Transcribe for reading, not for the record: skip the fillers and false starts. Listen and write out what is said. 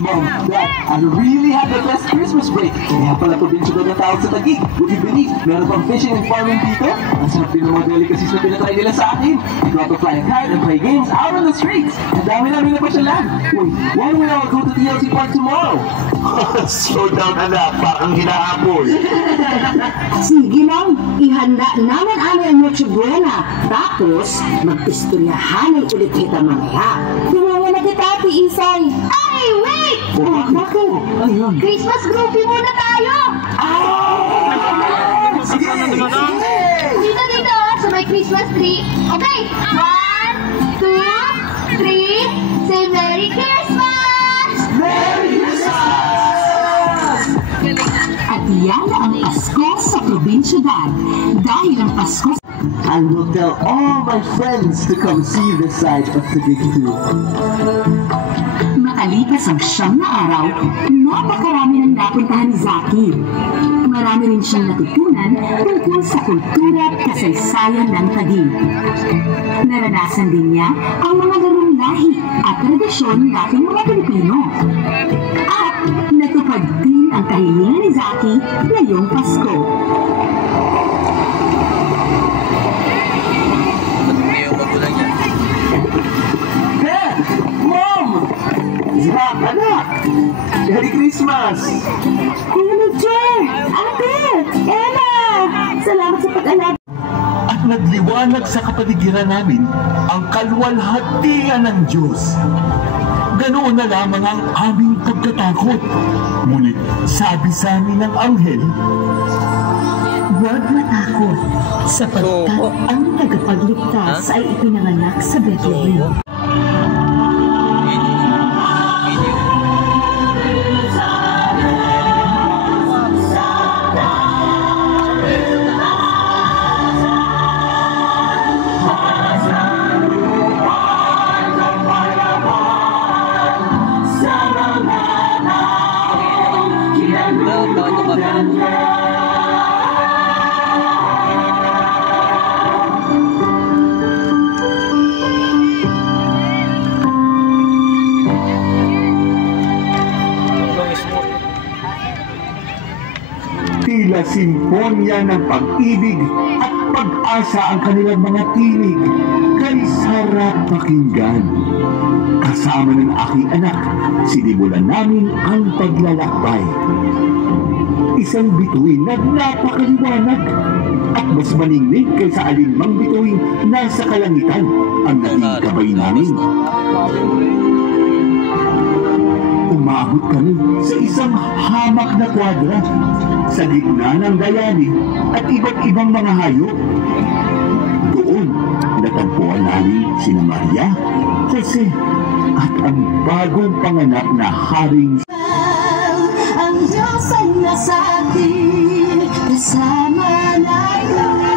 Mom, Dad, I really had the best Christmas break. Kaya pala probinsya ko natawag sa Taguig. Would you believe, meron pang fishing and farming dito? Ang sarap din ng mga delicacies na pinatry nila sa akin. We got to fly a kite and play games out on the streets. Ang dami namin na pasyalan. Wait, why don't we all go to TLC Park tomorrow? Slow down, anak. Parang hinahabol. Sige lang, ihanda naman amin ang Noche Buena. Tapos, mag-istoryahan ulit kita mamaya. Tingnan na kita, Ate Isay. Ay, wait! Oh, bakit? Ayun. Christmas groupie muna tayo! Sige! Dito, sa may Christmas tree. Okay, 1, 2, 3, say Merry Christmas! Merry Christmas! At yan ang Pasko sa Probinsiyudad. Dahil ang Pasko I will tell all my friends to come see this side of Taguig too. Makalipas ang 9 na araw, napakarami ng napuntahan ni Zaki. Marami rin siyang natutunan tungkol sa kultura at kasaysayan ng Taguig. Naranasan din niya ang mga larong lahi at tradisyon dating mga Pilipino. At natupad din ang kahilingan ni Zaki ngayong Pasko. Dad! Mom! Zach, anak! Merry Christmas! Kuya Medjer! Ate! Ella! Salamat sa pag-alap. At nagliwanag sa kapaligiran namin ang kaluwalhatian ng Diyos. Ganoon na lamang ang aming pagkatakot. Ngunit sabi sa amin ng anghel, Huwag matakot, sapagkat ang tagapagligtas ay ipinanganak sa Bethlehem. tila simponya ng pag-ibig at pag-asa ang kanilang mga tinig. Kay sarap pakinggan. Kasama ng aking anak, sinimulan namin ang paglalakbay. Isang bituin na napakaliwanag at mas maningning kaysa alinmang bituin nasa kalangitan ang naging gabay namin. Umabot kami sa isang hamak na kwadra sa gitna ng dayanig at iba't ibang mga hayop. Doon, natagpuan namin sina Maria, Jose, at ang bagong panganak na haring. Ang Diyos ay nasa atin, kasama natin.